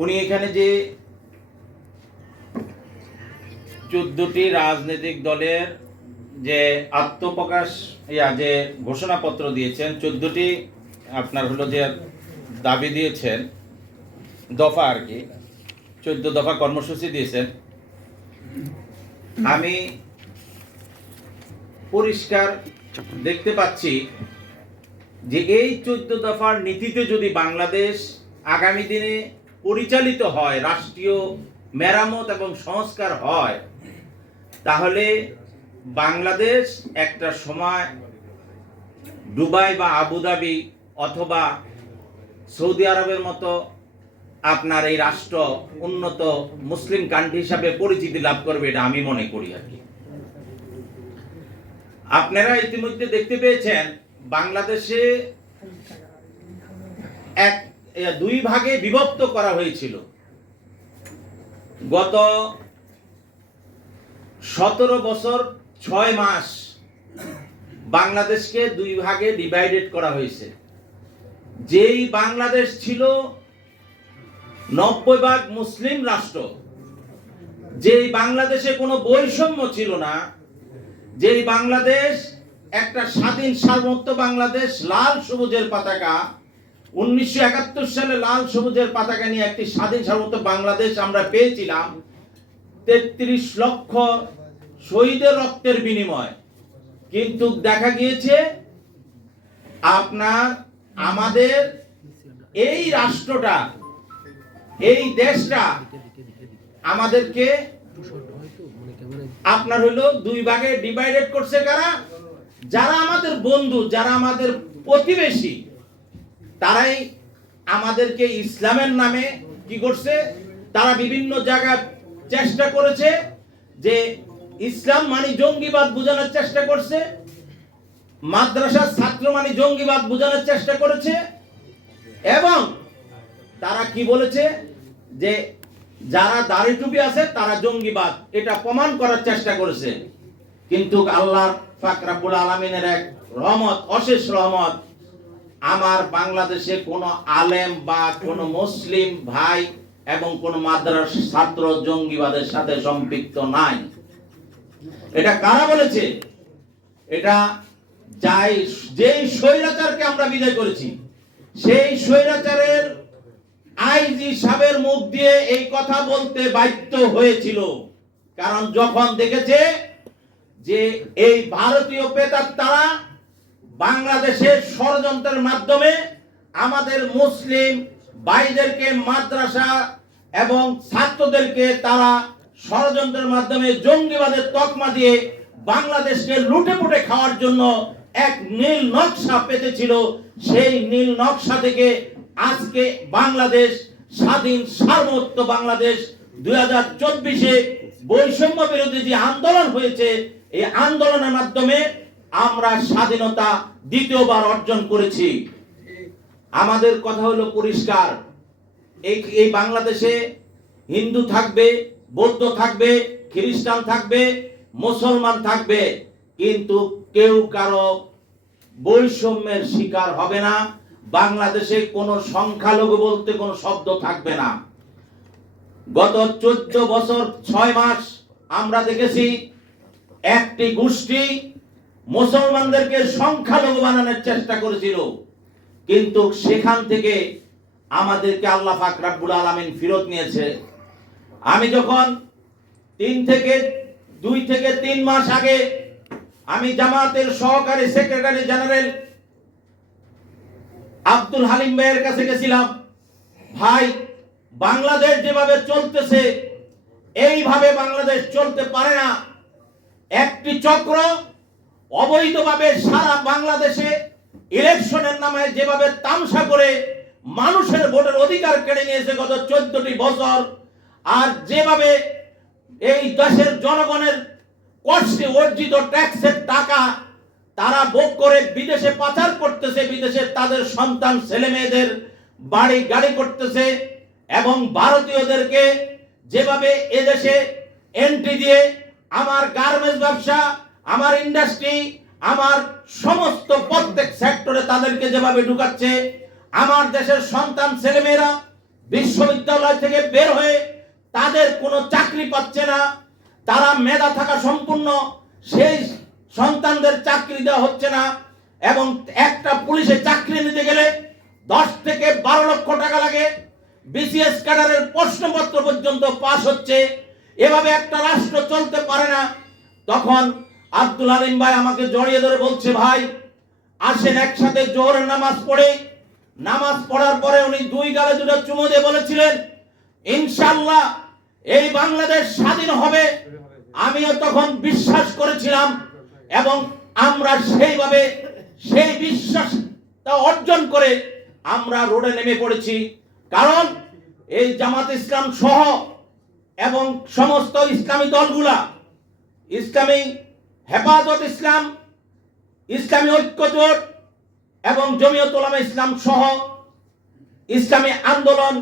উনি এখানে যে 14টি রাজনৈতিক দলের যে আত্মপ্রকাশ যে ঘোষণাপত্র দিয়েছেন, 14টি আপনার হলো যে দাবি দিয়েছেন, দফা আর কি, 14 দফা কর্মসূচি দিয়েছেন। আমি পরিষ্কার দেখতে পাচ্ছি যে এই 14 দফার নীতিতে যদি বাংলাদেশ আগামী দিনে পরিচালিত হয়, রাষ্ট্রীয় মেরামত এবং সংস্কার হয়, তাহলে বাংলাদেশ একটা সময় দুবাই বা আবুধাবি অথবা সৌদি আরবের মতো আপনার এই রাষ্ট্র উন্নত মুসলিম কান্ট্রি হিসাবে পরিচিতি লাভ করবে, এটা আমি মনে করি আর কি। আপনারা ইতিমধ্যে দেখতে পেয়েছেন বাংলাদেশে দুই ভাগে বিভক্ত করা হয়েছিল। গত 17 বছর 6 মাস বাংলাদেশকে দুই ভাগে ডিভাইডেড করা হয়েছে। যেই বাংলাদেশ ছিল 90% মুসলিম রাষ্ট্র, যেই বাংলাদেশে কোনো বৈষম্য ছিল না, যেই বাংলাদেশ একটা স্বাধীন সার্বভৌম বাংলাদেশ, লাল সবুজের পতাকা, 1971 সালে লাল সবুজের পতাকা নিয়ে একটি স্বাধীন সার্বভৌম বাংলাদেশ আমরা পেয়েছিলাম 33 লক্ষ শহীদের রক্তের বিনিময়। কিন্তু দেখা গিয়েছে আপনার আমাদের এই রাষ্ট্রটা, এই দেশটা আমাদেরকে আপনার হলো দুই ভাগে ডিভাইডেড করছে। কারা? যারা আমাদের বন্ধু, যারা আমাদের প্রতিবেশী, তারাই আমাদেরকে ইসলামের নামে কি করছে, তারা বিভিন্ন জায়গায় চেষ্টা করেছে যে ইসলাম মানে জঙ্গিবাদ বোঝানোর চেষ্টা করছে, মাদ্রাসার ছাত্র মানে জঙ্গিবাদ বোঝানোর চেষ্টা করেছে, এবং তারা কি বলেছে যে যারা দাড়ি টুপি আছে তারা জঙ্গিবাদ, এটা প্রমাণ করার চেষ্টা করেছে। কিন্তু আল্লাহ পাক রব্বুল আলামিনের এক রহমত, অশেষ রহমত, আমার বাংলাদেশে কোনো আলেম বা কোনো মুসলিম ভাই এবং কোন মাদ্রাসা ছাত্র জঙ্গিবাদের সাথে সম্পৃক্ত নাই। এটা কারা বলেছে? এটা যেই স্বৈরাচারকে আমরা বিদায় করেছি, সেই স্বৈরাচারের আইজি সাহেবের মুখ দিয়ে এই কথা বলতে বাধ্য হয়েছিল। কারণ যখন দেখেছে যে এই ভারতীয় প্রেতাত্মারা বাংলাদেশের ষড়যন্ত্রের মাধ্যমে আমাদের মুসলিম ভাইদেরকে, মাদ্রাসা এবং ছাত্রদেরকে তারা ষড়যন্ত্রের মাধ্যমে জঙ্গিবাদের তকমা দিয়ে বাংলাদেশকে লুটে পুটে খাওয়ার জন্য এক নীল নকশা পেতেছিল। সেই নীল নকশা থেকে আজকে বাংলাদেশ স্বাধীন সার্বভৌম বাংলাদেশ 2024-এ বৈষম্য বিরোধী যে আন্দোলন হয়েছে, এই আন্দোলনের মাধ্যমে আমরা স্বাধীনতা দ্বিতীয়বার অর্জন করেছি। আমাদের কথা হলো পরিষ্কার, এই বাংলাদেশে হিন্দু থাকবে, বৌদ্ধ থাকবে, খ্রিস্টান থাকবে, মুসলমান থাকবে, কিন্তু কেউ কারো বৈষম্যের শিকার হবে না। বাংলাদেশে কোনো সংখ্যালঘু বলতে কোনো শব্দ থাকবে না। গত 14 বছর 6 মাস আমরা দেখেছি একটি গোষ্ঠী মুসলমানদেরকে সংখ্যালঘু বানানোর চেষ্টা করেছিল, কিন্তু সেখান থেকে আমাদেরকে আল্লাহ পাক রব্বুল আলামিন ফিরত নিয়েছে। আমি যখন 2 থেকে 3 মাস আগে আমি জামাতের সহকারী সেক্রেটারি জেনারেল আব্দুল হালিম ভাইয়ের কাছে গেছিলাম, ভাই বাংলাদেশ যেভাবে চলতেছে এইভাবে বাংলাদেশ চলতে পারে না। একটি চক্র অবৈধভাবে সারা বাংলাদেশে ইলেকশনের নামে যেভাবে তামসা করে মানুষের ভোটের অধিকার কেড়ে নিয়েছে গত 14টি বছর, আর যেভাবে এই দেশের জনগণের কষ্টে অর্জিত ট্যাক্সের টাকা তারা ভোগ করে বিদেশে পাচার করতেছে, বিদেশে তাদের সন্তান ছেলে মেয়েদের বাড়ি গাড়ি করতেছে, এবং ভারতীয়দেরকে যেভাবে এদেশে এন্ট্রি দিয়ে আমার গার্মেন্টস ব্যবসা, আমার ইন্ডাস্ট্রি, আমার সমস্ত প্রত্যেক সেক্টরে তাদেরকে যেভাবে ঢুকাচ্ছে, আমার দেশের সন্তান ছেলেমেয়েরা বিশ্ববিদ্যালয় থেকে বের হয়ে তাদের কোনো চাকরি পাচ্ছে না, তারা মেধা থাকা সম্পূর্ণ সেই সন্তানদের চাকরি দেওয়া হচ্ছে না, এবং একটা পুলিশে চাকরি নিতে গেলে 10 থেকে 12 লক্ষ টাকা লাগে, বিসিএস ক্যাডারের প্রশ্নপত্র পর্যন্ত পাস হচ্ছে, এভাবে একটা রাষ্ট্র চলতে পারে না। তখন আব্দুল হালিম ভাই আমাকে জড়িয়ে ধরে বলছে, ভাই আসেন একসাথে জোহরের নামাজ পড়ে। নামাজ পড়ার পরে উনি 2 গালে 2টা চুমু দিয়ে বলেছিলেন, ইনশাআল্লাহ এই বাংলাদেশ স্বাধীন হবে। আমিও তখন বিশ্বাস করেছিলাম এবং আমরা সেইভাবে সেই বিশ্বাসটা অর্জন করে আমরা রোডে নেমে পড়েছি। কারণ এই জামাত ইসলাম সহ এবং সমস্ত ইসলামী দলগুলা, ইসলামী হেফাজত ইসলাম, ইসলামী ঐক্যজোট এবং জমিয়ত উলামা ইসলাম সহ ইসলামী আন্দোলন,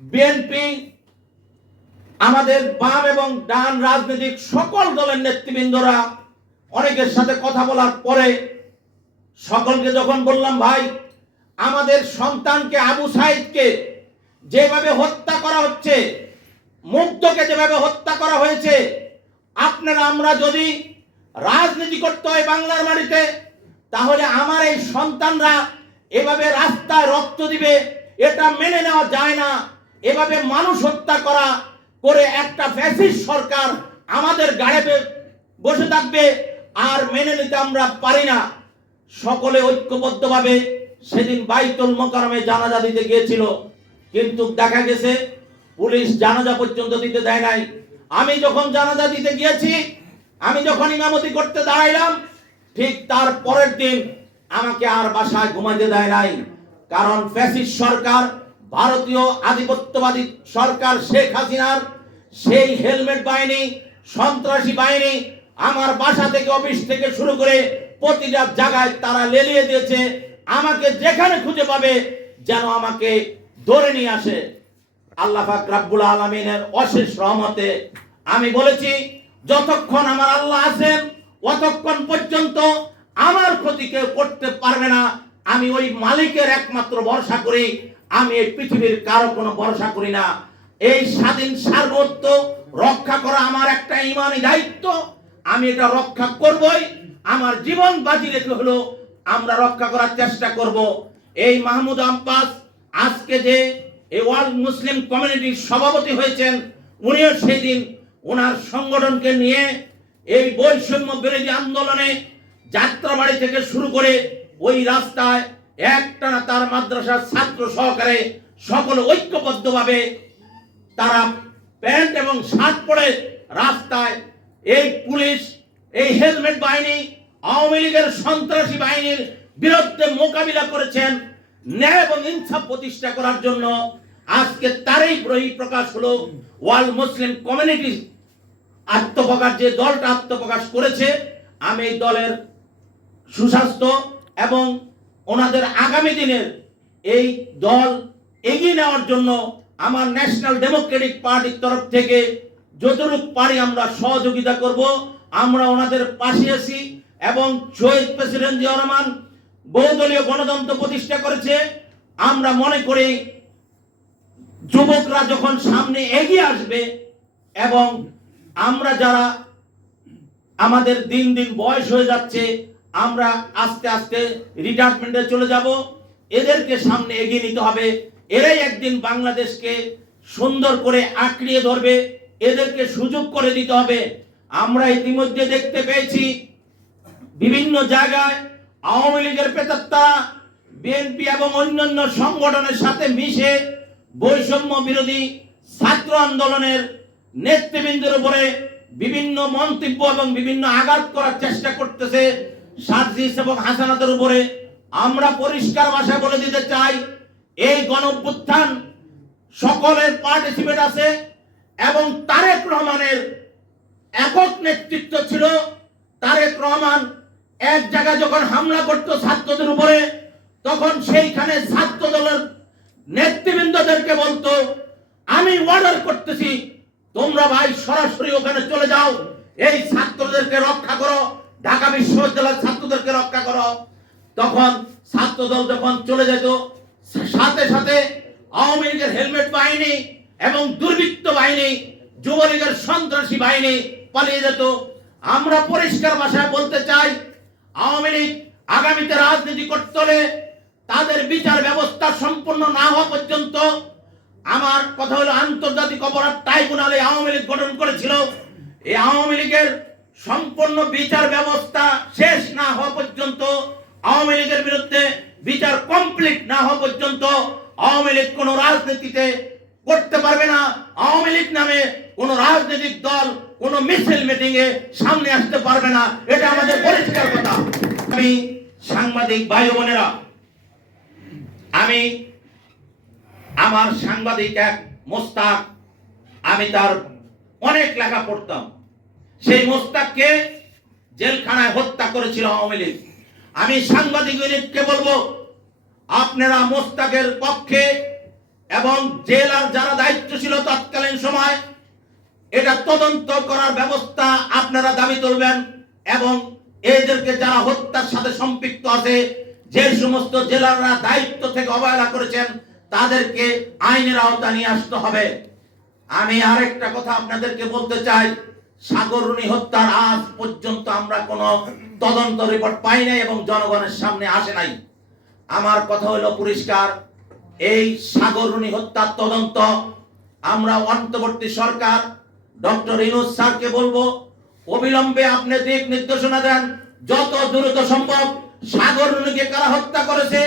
বিএনপি, আমাদের বাম এবং ডান রাজনৈতিক সকল দলের নেতৃবৃন্দরা অনেকের সাথে কথা বলার পরে সকলকে যখন বললাম, ভাই আমাদের সন্তানকে আবু সাইদকে যেভাবে হত্যা করা হচ্ছে, মুগ্ধকে যেভাবে হত্যা করা হয়েছে, আপনারা আমরা যদি রাজনীতি করতে হয় বাংলার মাটিতে, তাহলে আমার এই সন্তানরা এভাবে রাস্তায় রক্ত দিবে, এটা মেনে নেওয়া যায় না। এভাবে মানুষ হত্যা করা করে একটা ফ্যাসিস্ট সরকার আমাদের গাড়ে বসে থাকবে, আর মেনে নিতে আমরা পারি না। সকলে ঐক্যবদ্ধভাবে সেদিন বাইতুল মোকাররমে জানাজা দিতে গিয়েছিল, কিন্তু দেখা গেছে পুলিশ জানাজা পর্যন্ত দিতে দেয় নাই। আমি যখন জানাজা দিতে গিয়েছি, আমি যখন ইমামতি করতে দাঁড়াইলাম, ঠিক তার পরের দিন আমাকে আর বাসায় ঘুমাইতে দেয় নাই। কারণ ফ্যাসিস্ট সরকার, ভারতীয় আধিপত্যবাদী সরকার শেখ হাসিনার সেই হেলমেট বাহিনী, সন্ত্রাসী বাহিনী আমার বাসা থেকে, অফিস থেকে শুরু করে প্রতিটা জায়গায় তারা লেলিয়ে দিয়েছে। আমাকে যেখানে খুঁজে পাবে যেন আমাকে ধরে নিয়ে আসে। আল্লাহ পাক রব্বুল আলামিনের অশেষ রহমতে আমি বলেছি, যতক্ষণ আমার আল্লাহ আছেন ততক্ষণ পর্যন্ত আমার ক্ষতি কেউ করতে পারবে না। আমি ওই মালিকের একমাত্র ভরসা করি, আমি এই পৃথিবীর কারো কোনো ভরসা করি না। এই স্বাধীন সার্বভৌমত্ব রক্ষা করা আমার একটা ঈমানি দায়িত্ব, আমি এটা রক্ষা করবই। আমার জীবন বাজি রেখে হলো আমরা রক্ষা করার চেষ্টা করব। এই মাহমুদ আব্বাস আজকে যে এই ওয়ার্ল্ড মুসলিম কমিউনিটির সভাপতি হয়েছেন, উনিও সেই দিন ওনার সংগঠনকে নিয়ে এই বৈষম্য বিরোধী আন্দোলনে যাত্রাবাড়ি থেকে শুরু করে ওই রাস্তায় একটানা তার মাদ্রাসার ছাত্র সহকারে সকল ঐক্যবদ্ধভাবে তারা প্যান্ট এবং শার্ট পরে রাস্তায় এই পুলিশ, এই হেলমেট বাহিনী, আওয়ামী লীগের সন্ত্রাসী বাহিনীর বিরুদ্ধে মোকাবিলা করেছেন ন্যায় এবং ইনসাফ প্রতিষ্ঠা করার জন্য। আজকে তারই বহিঃপ্রকাশ হলো ওয়ার্ল্ড মুসলিম কমিউনিটি আত্মপ্রকাশ, যে দলটা আত্মপ্রকাশ করেছে। আমি এই দলের সুস্বাস্থ্য এবং ওনাদের আগামী দিনের এই দল এগিয়ে নেওয়ার জন্য আমার ন্যাশনাল ডেমোক্রেটিক পার্টির তরফ থেকে যতটুকু পারি আমরা সহযোগিতা করব। আমরা ওনাদের পাশে আছি এবং শহীদ প্রেসিডেন্ট জিয়া রহমান বহুদলীয় গণতন্ত্র প্রতিষ্ঠা করেছে। আমরা মনে করি যুবকরা যখন সামনে এগিয়ে আসবে এবং আমরা যারা আমাদের দিন দিন বয়স হয়ে যাচ্ছে, আমরা আস্তে আস্তে রিটায়ারমেন্টে চলে যাব, এদেরকে সামনে এগিয়ে নিতে হবে। এরাই একদিন বাংলাদেশকে সুন্দর করে আঁকড়িয়ে ধরবে, এদেরকে সুযোগ করে দিতে হবে। আমরা ইতিমধ্যে দেখতে পেয়েছি বিভিন্ন জায়গায় আওয়ামী লীগের প্রেতাত্মারা বিএনপি এবং অন্যান্য সংগঠনের সাথে মিশে বৈষম্য বিরোধী ছাত্র আন্দোলনের নেতৃবৃন্দের উপরে বিভিন্ন মন্তব্য এবং বিভিন্ন আঘাত করার চেষ্টা করতেছে, সার্জিস এবং হাসানাতের উপরে। আমরা পরিষ্কার ভাষায় বলে দিতে চাই, এই গণঅভ্যুত্থান সকলের পার্টিসিপেট আছে এবং তারেক রহমানের একক নেতৃত্ব ছিল। তারেক রহমান এক জায়গায় যখন হামলা করত ছাত্রদের উপরে, তখন সেইখানে ছাত্র দলের নেতৃবৃন্দদেরকে বলতো, আমি অর্ডার করতেছি, তোমরা ভাই সরাসরি ওখানে চলে যাও, এই ছাত্রদেরকে রক্ষা করো, ঢাকা বিশ্ববিদ্যালয়ের ছাত্রদেরকে রক্ষা করো। তখন ছাত্রদল যখন চলে যেত, সাথে সাথে আওয়ামী লীগের হেলমেট বাহিনী এবং দুর্বৃত্ত বাহিনী, যুবলীগের সন্ত্রাসী বাহিনী পালিয়ে যেত। আমরা পরিষ্কার ভাষায় বলতে চাই, আওয়ামী লীগ আগামীতে রাজনীতি করতে হলে তাদের বিচার ব্যবস্থা সম্পূর্ণ না হওয়া পর্যন্ত, আমার কথা হলো আন্তর্জাতিক অপরাধ ট্রাইব্যুনালে আওয়ামী লীগ গঠন করেছিল, এই আওয়ামী লীগের সম্পূর্ণ বিচার ব্যবস্থা শেষ না হওয়া পর্যন্ত, আওয়ামী লীগের বিরুদ্ধে বিচার কমপ্লিট না হওয়া পর্যন্ত আওয়ামী লীগ কোনো রাজনীতিতে করতে পারবে না। আওয়ামী লীগ নামে কোনো রাজনৈতিক দল কোনো মিছিল মিটিং এ সামনে আসতে পারবে না, এটা আমাদের পরিষ্কার কথা। আমি সাংবাদিক ভাই বোনেরা, আমি আমার সাংবাদিক এক মোস্তাক, আমি তার অনেক লেখা পড়তাম। সেই মোস্তাককে জেলখানায় হত্যা করেছিল আওয়ামী লীগ। আমি সাংবাদিক ইউনিটকে বলবো, আপনারা মোস্তাকের পক্ষে এবং জেলার যারা দায়িত্ব ছিল তৎকালীন সময় এটা তদন্ত করার ব্যবস্থা আপনারা দাবি তুলবেন, এবং এদেরকে যারা হত্যার সাথে সম্পৃক্ত আছে, যে সমস্ত জেলাররা দায়িত্ব থেকে অবহেলা করেছেন, তাদেরকে আইনের আওতা নিয়ে আসতে হবে। আমি আরেকটা কথা আপনাদেরকে বলতে চাই, সাগররুনি হত্যার আজ পর্যন্ত আমরা কোনো তদন্ত রিপোর্ট পাই নাই এবং জনগণের সামনে আসে নাই। আমার কথা হলো পরিষ্কার, এই সাগররুনি হত্যার তদন্ত আমরা অন্তর্বর্তী সরকার ডক্টর ইউনূস স্যারকে বলবো, অবিলম্বে আপনি দিক নির্দেশনা দেন, যত দ্রুত সম্ভব সাগররুনিকে কারা হত্যা করেছে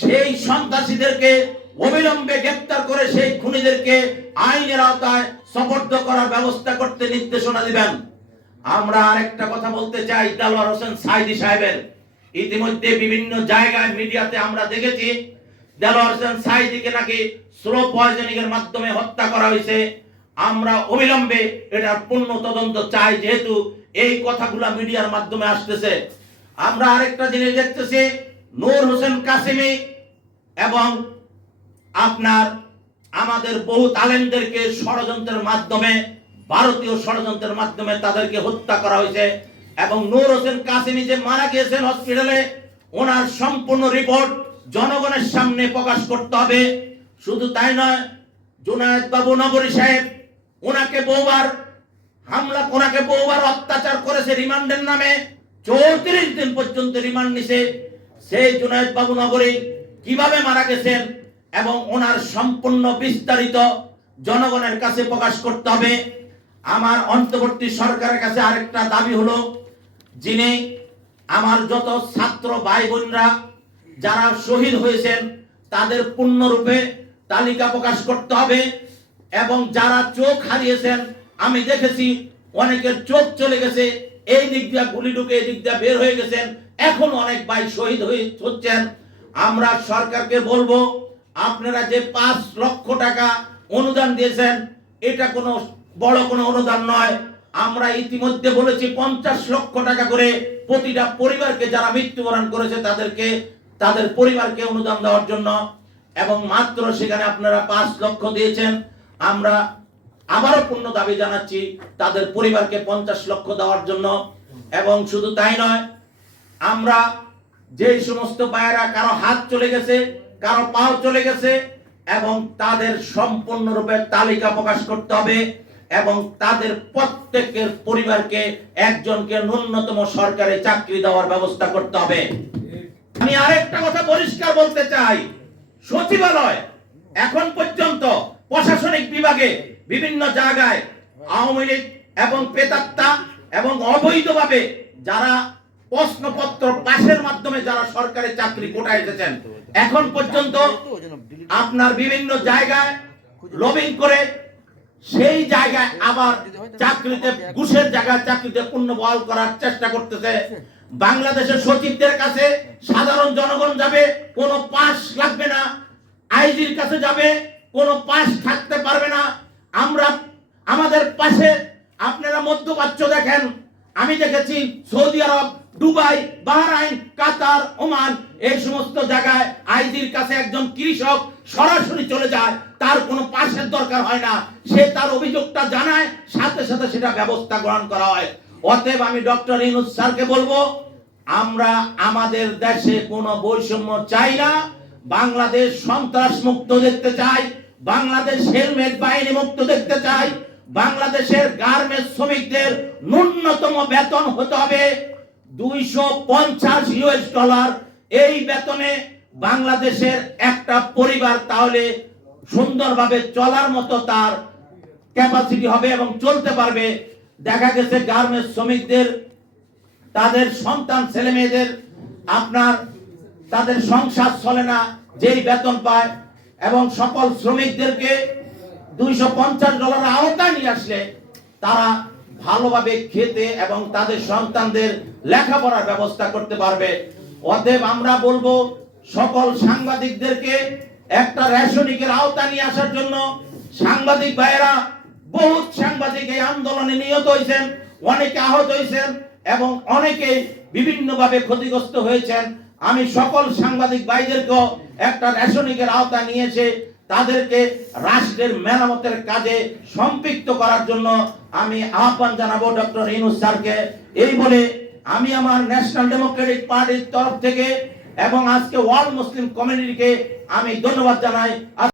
সেই সন্ত্রাসীদেরকে অবিলম্বে গ্রেফতার করে সেই খুনিদেরকে আইনের আওতায় সোপর্দ করার ব্যবস্থা করতে নির্দেশনা দিবেন। আমরা আরেকটা কথা বলতে চাই, দেলোয়ার হোসেন সাঈদী সাহেবের ইতিমধ্যে বিভিন্ন জায়গায় মিডিয়াতে আমরা দেখেছি দেলোয়ার হোসেন সাঈদীকে নাকি স্লো পয়জনিং এর মাধ্যমে হত্যা করা হয়েছে। আমরা অবিলম্বে এটার পূর্ণ তদন্ত চাই, যেহেতু এই কথাগুলো মিডিয়ার মাধ্যমে আসতেছে। আমরা আরেকটা জিনিস দেখতেছি, নূর হোসেন কাসেমি এবং আপনার আমাদের বহু তালেমদেরকে ষড়যন্ত্রের মাধ্যমে, ভারতীয় ষড়যন্ত্রের মাধ্যমে তাদেরকে হত্যা করা হয়েছে, এবং নূর হোসেন কাসেমি যে মারা গিয়েছেন হসপিটালে, ওনার সম্পূর্ণ রিপোর্ট জনগণের সামনে প্রকাশ করতে হবে। শুধু তাই নয়, জুনায়েদ বাবু নগরী সাহেব ওনাকে বহুবার অত্যাচার করেছে রিমান্ডের নামে, 34 দিন পর্যন্ত রিমান্ড নিছে। সেই জুনায়েদ বাবু নগরী কিভাবে মারা গেছেন এবং ওনার সম্পূর্ণ বিস্তারিত জনগণের কাছে প্রকাশ করতে হবে। আমার অন্তর্বর্তী সরকারের কাছে আরেকটা দাবি হলো, যিনি আমার যত ছাত্র ভাই বোনরা যারা শহীদ হয়েছেন তাদের পূর্ণরূপে তালিকা প্রকাশ করতে হবে, এবং যারা চোখ হারিয়েছেন, আমি দেখেছি অনেকের চোখ চলে গেছে, এই দিক দিয়ে গুলি ঢুকে এই দিক দিয়ে বের হয়ে গেছেন, এখন অনেক ভাই শহীদ হচ্ছেন। আমরা সরকারকে বলবো, আপনারা যে 5 লক্ষ টাকা অনুদান দিয়েছেন, এটা কোনো বড় কোনো অনুদান নয়। আমরা ইতিমধ্যে বলেছি 50 লক্ষ টাকা করে প্রতিটা পরিবারকে যারা মৃত্যুবরণ করেছে তাদেরকে, তাদের পরিবারকে অনুদান দেওয়ার জন্য, এবং মাত্র সেখানে আপনারা 5 লক্ষ দিয়েছেন। আমরা আবারও পূর্ণ দাবি জানাচ্ছি তাদের পরিবারকে 50 লক্ষ দেওয়ার জন্য। এবং শুধু তাই নয়, আমরা যে সমস্ত ভাইয়েরা কারো হাত চলে গেছে, কারো পাও চলে গেছে, এবং তাদের সম্পূর্ণরূপে তালিকা প্রকাশ করতে হবে, এবং তাদের প্রত্যেকের পরিবারকে একজনকে ন্যূনতম সরকারি চাকরি দেওয়ার ব্যবস্থা করতে হবে। আমি আরেকটা কথা পরিষ্কার বলতে চাই, সচিবালয় এখন পর্যন্ত প্রশাসনিক বিভাগে বিভিন্ন জায়গায় আওয়ামী লীগ এবং প্রেতাত্মা এবং অবৈধভাবে যারা প্রশ্নপত্র পাশের মাধ্যমে যারা সরকারি চাকরি কোটায় এসেছেন, এখন পর্যন্ত আপনার বিভিন্ন জায়গায় লবিং করে সেই জায়গায় আবার চাকরিতে ঘুষের জায়গায় চাকরিতে পুনর্বহাল করার চেষ্টা করতেছে। বাংলাদেশের সচিবদের কাছে সাধারণ জনগণ যাবে, কোনো পাস লাগবে না, আইজির কাছে যাবে, কোনো পাস থাকতে পারবে না। আমরা আমাদের পাশে আপনারা মধ্যপ্রাচ্য দেখেন, আমি দেখেছি সৌদি আরব, দুবাই, বাহরাইন, কাতার, ওমান, এই সমস্ত জায়গায় আইজির কাছে একজন কৃষক সরাসরি চলে যায়, তার কোনো পাশের দরকার হয় না, সে তার অভিযোগটা জানায়, সাথে সাথে সেটা ব্যবস্থা গ্রহণ করা হয়। অতএব আমি ডক্টর ইউনূস স্যারকে বলবো, আমরা আমাদের দেশে কোনো বৈষম্য চাই না, বাংলাদেশ সন্ত্রাস মুক্ত দেখতে চাই, বাংলাদেশ হেলমেট বাহিনী মুক্ত দেখতে চাই, বাংলাদেশের গার্মেন্টস শ্রমিকদের ন্যূনতম বেতন হতে হবে $250। এই বেতনে বাংলাদেশের একটা পরিবার তাহলে সুন্দরভাবে চলার মতো তার ক্যাপাসিটি হবে এবং চলতে পারবে। দেখা গেছে গার্মেন্টস শ্রমিকদের তাদের সন্তান ছেলে মেয়েদের আপনার তাদের সংসার চলে না যেই বেতন পায়, এবং সকল শ্রমিকদেরকে $250 আওতায় নিয়ে আসলে তারা ভালোভাবে খেতে এবং তাদের সন্তানদের লেখাপড়ার ব্যবস্থা করতে পারবে। অতএব আমরা বলবো সকল সাংবাদিকদেরকে একটা রেশনিকের আওতা নিয়ে আসার জন্য। সাংবাদিক ভাইয়েরা, বহুত সাংবাদিক এই আন্দোলনে নিহত হয়েছেন, অনেকে আহত হয়েছেন এবং অনেকে বিভিন্নভাবে ক্ষতিগ্রস্ত হয়েছেন। আমি সকল সাংবাদিক ভাইদেরকেও একটা রেশনিকের আওতা নিয়েছে তাদেরকে রাষ্ট্রের মেরামতের কাজে সম্পৃক্ত করার জন্য আমি আহ্বান জানাবো ডক্টর ইউনূস স্যারকে। এই বলে আমি আমার ন্যাশনাল ডেমোক্রেটিক পার্টির তরফ থেকে এবং আজকে ওয়ার্ল্ড মুসলিম কমিউনিটিকে আমি ধন্যবাদ জানাই।